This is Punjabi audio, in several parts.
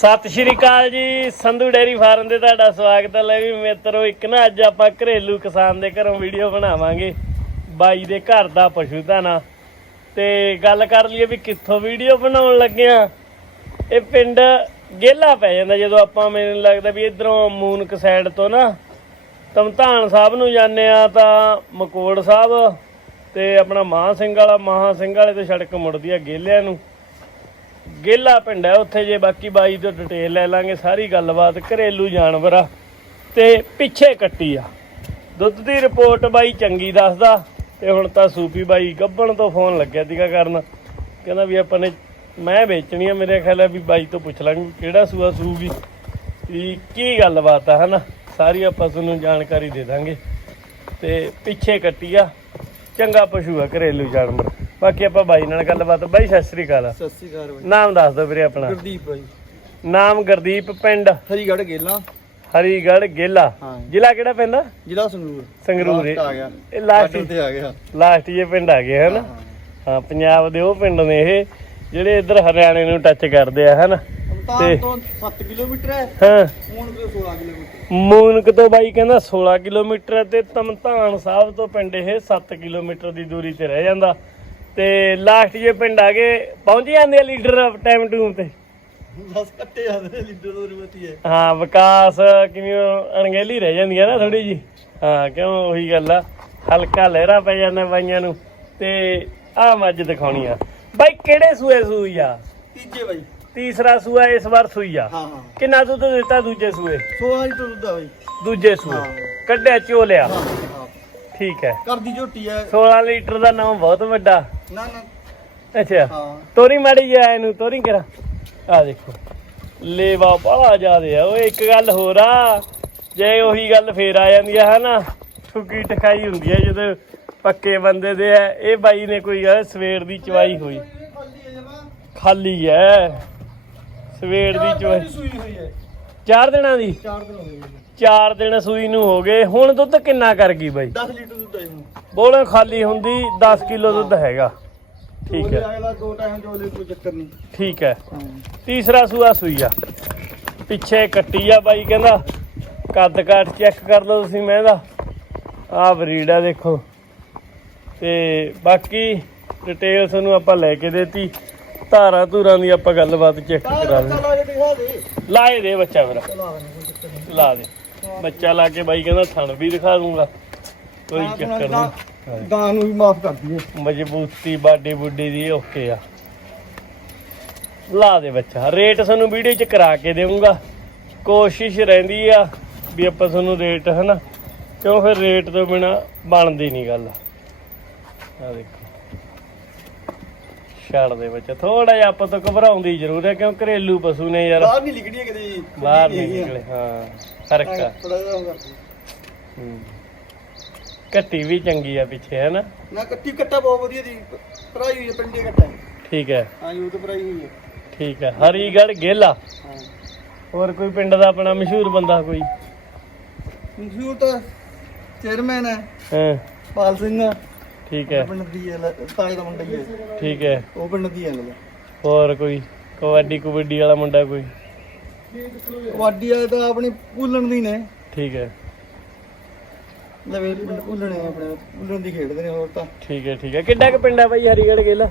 ਸਤਿ ਸ਼੍ਰੀ ਅਕਾਲ ਜੀ, ਸੰਧੂ ਡੇਰੀ ਫਾਰਮ ਦੇ ਤੁਹਾਡਾ ਸਵਾਗਤ ਹੈ ਲੈ ਵੀ ਮਿੱਤਰੋ, ਇੱਕ ਨਾ ਅੱਜ ਆਪਾਂ ਘਰੇਲੂ ਕਿਸਾਨ ਦੇ ਘਰੋਂ ਵੀਡੀਓ ਬਣਾਵਾਂਗੇ, ਬਾਈ ਦੇ ਘਰ ਦਾ ਪਸ਼ੂ ਧਾਨਾ ਤੇ ਗੱਲ ਕਰ ਲਈਏ ਵੀ ਕਿੱਥੋਂ ਵੀਡੀਓ ਬਣਾਉਣ ਲੱਗੇ ਆ ਇਹ ਪਿੰਡ ਗੇਲਾ ਪੈ ਜਾਂਦਾ ਜਦੋਂ ਆਪਾਂ, ਮੈਨੂੰ ਲੱਗਦਾ ਵੀ ਇਧਰੋਂ ਮੂਨਕ ਸਾਈਡ ਤੋਂ ਨਾ, ਤਮਤਾਨ ਸਾਹਿਬ ਨੂੰ ਜਾਂਦੇ ਆ ਤਾਂ ਮਕੋੜ ਸਾਹਿਬ ਤੇ ਆਪਣਾ ਮਹਾਂ ਸਿੰਘ ਵਾਲਾ ਮਹਾਂ ਸਿੰਘ ਵਾਲੇ ਤੋਂ ਸੜਕ ਮੁੜਦੀ ਆ ਗੇਲਿਆਂ ਨੂੰ। ਗੇਲਾ ਪਿੰਡ ਹੈ, ਉੱਥੇ ਜੇ ਬਾਕੀ ਬਾਈ ਤੋਂ ਡਿਟੇਲ ਲੈ ਲਾਂਗੇ, ਸਾਰੀ ਗੱਲਬਾਤ, ਘਰੇਲੂ ਜਾਨਵਰ ਆ, ਤੇ ਪਿੱਛੇ ਕੱਟੀ ਆ। ਦੁੱਧ ਦੀ ਰਿਪੋਰਟ ਬਾਈ ਚੰਗੀ ਦੱਸਦਾ, ਤੇ ਹੁਣ ਤਾਂ ਸੂਪੀ ਬਾਈ ਗੱਬਣ ਤੋਂ ਫੋਨ ਲੱਗਿਆ ਸੀਗਾ ਕਰਨ। ਕਹਿੰਦਾ ਵੀ ਆਪਾਂ ਨੇ, ਮੈਂ ਵੇਚਣੀ ਆ, ਮੇਰੇ ਖਿਆਲ ਹੈ ਵੀ ਬਾਈ ਤੋਂ ਪੁੱਛ ਲਾਂਗੇ ਵੀ ਕਿਹੜਾ ਸੂਆ ਸੂਗੀ। ਵੀ ਕੀ ਗੱਲਬਾਤ ਆ, ਹਨਾ? ਸਾਰੀ ਆਪਾਂ ਤੁਹਾਨੂੰ ਜਾਣਕਾਰੀ ਦੇ ਦਾਂਗੇ। ਤੇ ਪਿੱਛੇ ਕੱਟੀ ਆ, ਚੰਗਾ ਪਸ਼ੂ ਆ, ਘਰੇਲੂ ਜਾਨਵਰ। ਬਾਕੀ ਆਪਾਂ ਬਾਈ ਨਾਲ ਗੱਲਬਾਤ। ਬਾਈ ਸਤਿ ਸ੍ਰੀ ਅਕਾਲ। ਸਤਿ ਸ੍ਰੀ ਅਕਾਲ ਬਾਈ। ਨਾਮ ਦੱਸ ਦਿਓ ਵੀਰੇ ਆਪਣਾ। ਗੁਰਦੀਪ ਬਾਈ। ਨਾਮ ਗੁਰਦੀਪ ਪਿੰਡ। ਹਰੀਗੜ੍ਹ ਗੇਲਾ। ਹਰੀਗੜ੍ਹ ਗੇਲਾ। ਜ਼ਿਲ੍ਹਾ ਕਿਹੜਾ ਪੈਂਦਾ ਜ਼ਿਲ੍ਹਾ ਸੰਗਰੂਰ। ਸੰਗਰੂਰ ਆ ਗਿਆ। ਇਹ ਲਾਸਟ ਤੇ ਆ ਗਿਆ। ਲਾਸਟ ਜੇ ਪਿੰਡ ਆ ਗਏ ਹਨ? ਹਾਂ ਪੰਜਾਬ ਦੇ ਉਹ ਪਿੰਡ ਨੇ ਇਹ ਜਿਹੜੇ ਇੱਧਰ ਹਰਿਆਣੇ ਨੂੰ ਟੱਚ ਕਰਦੇ ਆ ਹਨ? ਤਾਂ ਤੇ- ਤੋਂ 7 ਕਿਲੋਮੀਟਰ ਹੈ। ਹਾਂ। ਹੁਣ ਤੋਂ 16 ਕਿਲੋਮੀਟਰ। ਮੂਨਕ ਤੋਂ ਬਾਈ ਕਹਿੰਦਾ 16 ਕਿਲੋਮੀਟਰ ਤੇ ਤਮਤਾਨ ਸਾਹਿਬ ਤੋਂ ਪਿੰਡ ਇਹ 7 ਕਿਲੋਮੀਟਰ ਦੀ ਦੂਰੀ ਤੇ ਰਹਿ ਜਾਂਦਾ। ਤੇ ਲਾਸਟ ਜੇ ਪਿੰਡ ਆ ਗਏ ਪਹੁੰਚ ਜਾਂਦੇ ਆ ਲੀਡਰ ਟਾਈਮ ਟੂਮ ਤੇ। 10 ਕੱਟੇ ਜਾਂਦੇ ਲੀਡਰ ਤੋਂ ਰੁਪਤੀ ਹੈ ਹਾਂ ਵਿਕਾਸ ਕਿਵੇਂ ਅਣਗਹਿਲੀ ਰਹਿ ਜਾਂਦੀ ਹੈ ਨਾ ਥੋੜੀ ਜੀ ਹਾਂ ਕਿਉਂ ਉਹੀ ਗੱਲ ਆ। ਹਲਕਾ ਲਹਿਰਾ ਪੈ ਜਾਂਦਾ ਬਾਈਆਂ ਨੂੰ ਤੇ ਆਹ ਮੱਝ ਦਿਖਾਉਣੀ ਆ। ਬਾਈ ਕਿਹੜੇ ਸੂਏ ਸੂਈ ਆ? ਤੀਜੇ ਬਾਈ। ਤੀਸਰਾ ਸੂਆ ਇਸ ਵਾਰ ਸੂਈ ਆ। ਹਾਂ ਹਾਂ। ਕਿੰਨਾ ਦੁੱਧ ਦਿੱਤਾ ਦੂਜੇ ਸੂਏ? 16 ਲੀਟਰ ਦੁੱਧ ਆ ਬਾਈ। ਦੂਜੇ ਸੂਏ। ਕੱਢਿਆ ਚੋਲਿਆ ਹਾਂ ਹਾਂ। ਠੀਕ ਹੈ। ਕਰਦੀ ਝੋਟੀ ਹੈ 16 ਲੀਟਰ ਦਾ ਨਾਮ ਬਹੁਤ ਵੱਡਾ। ਨਾ ਨਾ। ਅੱਛਾ। ਹਾਂ। ਤੋਰੀ ਮਾੜੀ ਜਾ ਇਹਨੂੰ ਤੋਰੀ ਕਰਾ। ਆ ਦੇਖੋ। ਲੇਵਾ ਬੜਾ ਜ਼ਿਆਦੇ ਆ। ਓਏ ਇੱਕ ਗੱਲ ਹੋਰ ਆ। ਜੇ ਉਹੀ ਗੱਲ ਫੇਰ ਆ ਜਾਂਦੀ ਆ ਹਨਾ? ਠੁਕੀ ਟਕਾਈ ਹੁੰਦੀ ਆ ਜਦੋਂ ਪੱਕੇ ਬੰਦੇ ਦੇ ਆ। ਇਹ ਬਾਈ ਨੇ ਕੋਈ ਆ ਸਵੇਰ ਦੀ ਚਵਾਈ ਹੋਈ। ਖਾਲੀ ਹੈ ਐ ਸਵੇਰ ਦੀ ਚਵਾਈ। ਸੂਈ ਹੋਈ ਹੈ ਚਾਰ ਦਿਨਾਂ ਦੀ? 4 ਦਿਨ ਹੋ ਗਏ। ਬਾਈ। ਚਾਰ ਦਿਨ ਸੂਈ ਨੂੰ ਹੋ ਗਏ। ਹੁਣ ਦੁੱਧ ਕਿੰਨਾ ਕਰ ਗਈ ਬਾਈ? 10 ਲੀਟਰ ਦੁੱਧ ਹੁਣ ਬੋਲੇ ਖਾਲੀ ਹੁੰਦੀ 10 ਕਿਲੋ ਦੁੱਧ ਹੈਗਾ। ਠੀਕ ਹੈ। ਅਗਲਾ ਦੋ ਟਾਈਮ ਜੋ ਲੈ ਕੋਈ ਚੱਕਰ ਨਹੀਂ। ਠੀਕ ਹੈ। ਤੀਸਰਾ ਸੂਆ ਸੂਈ ਆ। ਪਿੱਛੇ ਕੱਟੀ ਆ ਬਾਈ ਕਹਿੰਦਾ ਕੱਦ ਕਾਠ ਚੈੱਕ ਕਰ ਲਓ ਤੁਸੀਂ ਮੈਂ ਇਹਦਾ ਆਹ ਬਰੀਡ ਆ ਦੇਖੋ। ਤੇ ਬਾਕੀ ਡਿਟੇਲ ਤੁਹਾਨੂੰ ਆਪਾਂ ਲੈ ਕੇ ਦੇਤੀ। ਧਾਰਾਂ ਧੂਰਾਂ ਦੀ ਆਪਾਂ ਗੱਲਬਾਤ ਚੈੱਕ ਕਰਾ ਦੇ ਦੇ। ਲਾਏ ਦੇ ਬੱਚਾ ਮੇਰਾ। ਦੇ ਲਾ ਦੇ। ਬੱਚਾ ਲਾ ਕੇ ਬਾਈ ਕਹਿੰਦਾ ਥਣ ਵੀ ਦਿਖਾ ਦੂੰਗਾ। ਕੋਈ ਚੱਕਰ ਨਹੀਂ। ਗਾਂ ਨੂੰ ਵੀ ਮਾਫ ਕਰ ਦਈਏ। ਮਜ਼ਬੂਤੀ ਬਾਡੀ ਬੁੱਡੀ ਦੀ ਓਕੇ ਆ। ਲਾ ਦੇ ਬੱਚਾ ਰੇਟ ਤੁਹਾਨੂੰ ਵੀਡੀਓ ਚ ਕਰਾ ਕੇ ਦੇਵਾਂਗਾ ਕੋਸ਼ਿਸ਼ ਰਹਿੰਦੀ ਆ ਵੀ ਆਪਾਂ ਤੁਹਾਨੂੰ ਰੇਟ ਹਨਾ? ਕਿਉਂ ਫਿਰ ਰੇਟ ਤੋਂ ਬਿਨਾ ਬਣਦੀ ਨਹੀਂ ਗੱਲ। ਆ ਦੇਖੋ। ਛੱਡ ਦੇ ਬੱਚਾ ਥੋੜਾ ਜਿਹਾ ਆਪਾਂ ਤੋਂ ਘਬਰਾਉਂਦੀ ਜ਼ਰੂਰ ਹੈ ਕਿਉਂ ਘਰੇਲੂ ਪਸ਼ੂ ਨੇ ਯਾਰ। ਬਾਹਰ ਨਹੀਂ ਹੈ ਕਿਤੇ ਬਾਹਰ ਨਹੀਂ ਨਿਕਲੇ ਹਾਂ ਫ਼ਰਕ ਆ। ਥੋੜਾ ਜਿਹਾ ਹੂੰ। ਕੱਟੀ ਵੀ ਚੰਗੀ ਆ ਪਿੱਛੇ ਹੈ ਨਾ ਨਾ ਕੱਟੀ ਕੱਟਾ ਬਹੁਤ ਵਧੀਆ ਦੀ ਭਰਾਈ ਹੋਈ ਹੈ ਪਿੰਡੇ ਕੱਟਾ। ਠੀਕ ਹੈ। ਹਾਂ ਯੂ ਤੇ ਭਰਾਈ ਹੋਈ ਹੈ ਠੀਕ ਹੈ। ਹਰੀਗੜ੍ਹ ਗੇਲਾ ਹਾਂ। ਹੋਰ ਕੋਈ ਪਿੰਡ ਦਾ ਆਪਣਾ ਮਸ਼ਹੂਰ ਬੰਦਾ ਕੋਈ? ਮਸ਼ਹੂਰ ਤਾਂ ਚੇਅਰਮੈਨ ਹੈ ਹਾਂ। ਪਾਲ ਸਿੰਘ। ਠੀਕ ਹੈ। ਪਿੰਡ ਦੀ ਹੈ ਲ- ਤਾਏ ਦਾ ਮੁੰਡਾ ਹੀ ਹੈ। ਠੀਕ ਹੈ। ਉਹ ਪਿੰਡ ਦੀ ਹੈ ਨਾਲ। ਹੋਰ ਕੋਈ? ਕਬੱਡੀ ਕਬੱਡੀ ਵਾਲਾ ਮੁੰਡਾ ਕੋਈ? ਕਬੱਡੀ ਵਾਲੇ ਤਾਂ ਆਪਣੀ ਭੁੱਲਣ ਦੀ ਨੇ। ਠੀਕ ਹੈ। ਲਵੇ ਭੁੱਲਣੇ ਆਪਣੇ ਭੁੱਲਣ ਦੀ ਖੇਡਦੇ ਨੇ ਹੋਰ ਤਾਂ। ਠੀਕ ਹੈ ਠੀਕ ਹੈ। ਕਿੱਡਾ ਕੁ ਪਿੰਡ ਹੈ ਬਾਈ ਹਰੀਗੜ੍ਹ ਗੇਲਾ?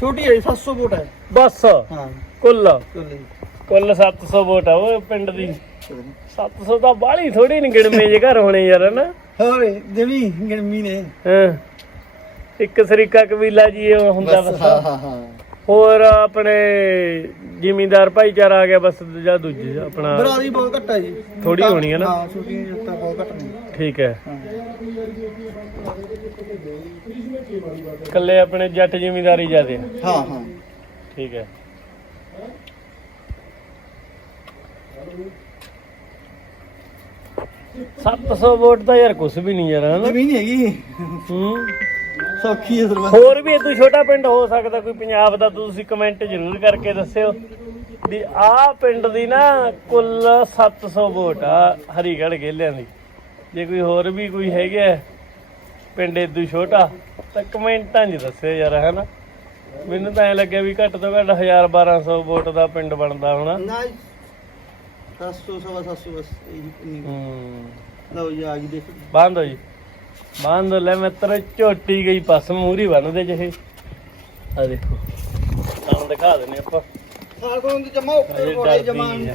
ਛੋਟੀ ਹੈ 700 ਵੋਟ ਹੈ। ਬਸ। ਹਾਂ। ਕੁੱਲ? ਚਲੋ ਕੁੱਲ 700 ਵੋਟ ਆ ਉਹ ਪਿੰਡ ਦੀ। 700 ਤਾਂ ਬਾਹਲੀ ਥੋੜੀ ਨਹੀਂ ਗਿਣਵੇਂ ਜੇ ਘਰ ਹੋਣੇ ਯਾਰ ਹਨਾ? ਹੋਵੇ ਜਮੀ ਗਰਮੀ ਨੇ। ਹਾਂ। ਇੱਕ ਸਰੀਕਾ ਕਬੀਲਾ ਜੀ ਇਹ ਹੁੰਦਾ ਬਸ ਬਸ ਹਾਂ ਹਾਂ ਹਾਂ। ਹੋਰ ਆਪਣੇ ਜ਼ਿਮੀਂਦਾਰ ਭਾਈਚਾਰਾ ਆ ਗਿਆ ਬਸ ਜਾਂ ਦੂਜੇ ਆਪਣਾ ਬਰਾਦਰੀ ਬਹੁਤ ਘੱਟ ਹੈ ਜੀ। ਥੋੜ੍ਹੀ ਹੋਣੀ ਹੈ ਨਾ? ਹਾਂ ਛੋਟੀ ਜੁੱਤਾ ਬਹੁਤ ਘੱਟ ਨੇ। ਠੀਕ ਹੈ। ਹਾਂ ਇਕੱਲੇ ਆਪਣੇ ਜੱਟ ਜ਼ਿਮੀਂਦਾਰੀ ਜਿਆਦੇ ਹਾਂ ਹਾਂ। ਠੀਕ ਹੈ। ਸੱਤ ਸੌ ਵੋਟ ਤਾਂ ਯਾਰ ਕੁਛ ਵੀ ਨਹੀਂ ਯਾਰ ਹਨਾ? ਜਮੀ ਨਹੀਂ ਹੈਗੀ। ਹੂੰ। ਸੌਖੀ ਹੈ ਸਰਬੰਧ ਹੋਰ ਵੀ ਤੋਂ ਛੋਟਾ ਪਿੰਡ ਹੋ ਸਕਦਾ ਕੋਈ ਪੰਜਾਬ ਦਾ ਤੁਸੀਂ ਕਮੈਂਟ ਜ਼ਰੂਰ ਕਰਕੇ ਦੱਸਿਓ। ਵੀ ਆਹ ਪਿੰਡ ਦੀ ਨਾ ਕੁੱਲ 700 ਵੋਟ ਆ ਹਰੀਗੜ੍ਹ ਗੇਲਿਆਂ ਦੀ। ਜੇ ਕੋਈ ਹੋਰ ਵੀ ਕੋਈ ਹੈਗਾ ਪਿੰਡ ਇਦੋਂ ਛੋਟਾ ਤਾਂ ਕਮੈਂਟਾਂ 'ਚ ਦੱਸਿਓ ਯਾਰ ਹਨਾ? ਮੈਨੂੰ ਤਾਂ ਐ ਲੱਗਿਆ ਵੀ ਘੱਟ ਤੋਂ ਘੱਟ 1000 1200 ਵੋਟ ਦਾ ਪਿੰਡ ਬਣਦਾ ਹੋਣਾ। ਨਾ 700 ਸਵਾ 700 ਬਸ ਇਹੀ ਇੰਨੀ ਕੁ। ਹੂੰ। ਲਓ ਜੀ ਆ ਗਈ ਦੇਖ। ਬੰਦ ਹੋ ਜੀ। ਬੰਦ ਲੈ ਮਿੱਤਰ ਝੋਟੀ ਗਈ ਪਸ ਮੂਰੀ ਬੰਨਦੇ ਜਿਹੇ। ਆ ਦੇਖੋ। ਤੁਹਾਨੂੰ ਦਿਖਾ ਦਿੰਨੇ ਆਪਾਂ। ਸਾਲ ਕੋਲ ਦੀ ਜਮਾ ਉੱਪਰ ਡਰਦੀ ਜਮਾਨ।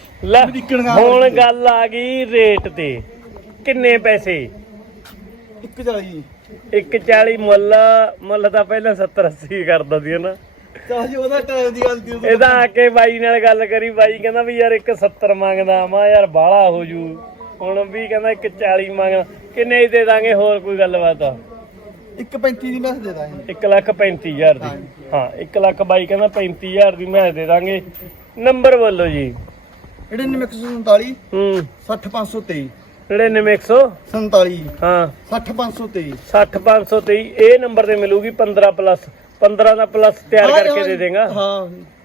ਲੈ ਹੁਣ। ਗੱਲ ਆ ਗਈ ਰੇਟ ਤੇ। ਕਿੰਨੇ ਪੈਸੇ? 140 140 ਮੁੱਲ ਮੁੱਲ ਤਾਂ ਪਹਿਲਾਂ 70 80 ਕਰਦਾ ਸੀ ਨਾ। ਚਾਹ ਜੀ ਉਹਦਾ ਟਾਈਮ ਦੀ ਗੱਲ ਦੀ ਉਦੋਂ ਇਹਦਾ ਆ ਕੇ ਬਾਈ ਨਾਲ ਗੱਲ ਕਰੀ ਬਾਈ ਕਹਿੰਦਾ ਵੀ ਯਾਰ ਇੱਕ 70 ਮੰਗਦਾ ਮਾ ਯਾਰ ਬਾਹਲਾ ਹੋ ਜੂ। ਹੁਣ ਵੀ ਕਹਿੰਦਾ ਇੱਕ 40 ਮੰਗਦਾ। ਕਿੰਨੇ ਹੀ ਦੇ ਦਾਂਗੇ ਹੋਰ ਕੋਈ ਗੱਲਬਾਤ ਆ? 135 ਦੀ ਮੈਸ ਦੇ ਦਾਂਗੇ। 1 ਲੱਖ 35000 ਦੀ। ਹਾਂ 1 ਲੱਖ ਬਾਈ ਕਹਿੰਦਾ 35000 ਦੀ ਮੈਂ ਦੇ ਦਾਂਗੇ। ਨੰਬਰ ਬੋਲੋ ਜੀ। ਜਿਹੜੇ 947 ਹੂੰ। 60523 99100 47 ਹਾਂ। 60523 60523 ਇਹ ਨੰਬਰ ਤੇ ਮਿਲੂਗੀ 15 ਪਲੱਸ 15 ਦਾ ਪਲੱਸ ਤਿਆਰ ਕਰਕੇ ਦੇ ਦੇਗਾ। ਹਾਂ।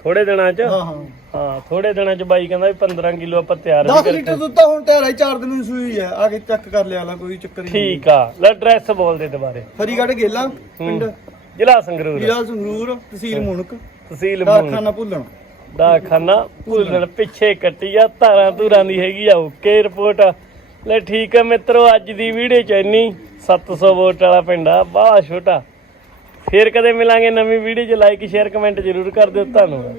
ਥੋੜੇ ਦਿਨਾਂ ਚ? ਹਾਂ ਹਾਂ। ਹਾਂ ਥੋੜੇ ਦਿਨਾਂ ਚ ਬਾਈ ਕਹਿੰਦਾ ਵੀ 15 ਕਿਲੋ ਆਪਾਂ ਤਿਆਰ ਵੀ 10 ਕਰਕੇ ਲੀਟਰ ਦੁੱਧ ਤਾਂ ਹੁਣ ਤਿਆਰ ਆਈ 4 ਦਿਨ ਦੀ ਸੂਈ ਹੈ ਆ। ਕੇ ਚੈੱਕ ਕਰ ਲਿਆ ਲਾ ਕੋਈ ਚੱਕਰ ਹੀ ਨਹੀਂ। ਠੀਕ ਆ। ਲੈ ਐਡਰੈਸ ਬੋਲ ਦੇ ਦੁਬਾਰੇ। ਫਰੀਗੜ੍ਹ ਗੇਲਾ ਪਿੰਡ। ਜ਼ਿਲ੍ਹਾ ਸੰਗਰੂਰ। ਜ਼ਿਲ੍ਹਾ ਸੰਗਰੂਰ ਤਹਿਸੀਲ ਮੁਣਕ ਤਹਿਸੀਲ ਮੂੰਗ ਕਾਰਖਾਨਾ ਭੁੱਲਣ। ਦਾ ਖਾਨਾ ਭੁੱਲਣ ਪਿੱਛੇ ਕੱਟੀ ਆ, ਧਾਰਾਂ ਧੂਰਾਂ ਦੀ ਹੈਗੀ ਆ, ਓਕੇ ਰਿਪੋਰਟ। ਲੈ ਠੀਕ ਆ ਮਿੱਤਰੋ, ਅੱਜ ਦੀ ਵੀਡੀਓ ਚ ਇੰਨੀ 700 ਵੋਟ ਵਾਲਾ ਪਿੰਡ ਆ, ਬਾਹਲਾ ਛੋਟਾ। ਫੇਰ ਕਦੇ ਮਿਲਾਂਗੇ ਨਵੀਂ ਵੀਡੀਓ ਚ ਲਾਈਕ ਸ਼ੇਅਰ ਕਮੈਂਟ ਜ਼ਰੂਰ ਕਰ ਦਿਓ, ਧੰਨਵਾਦ।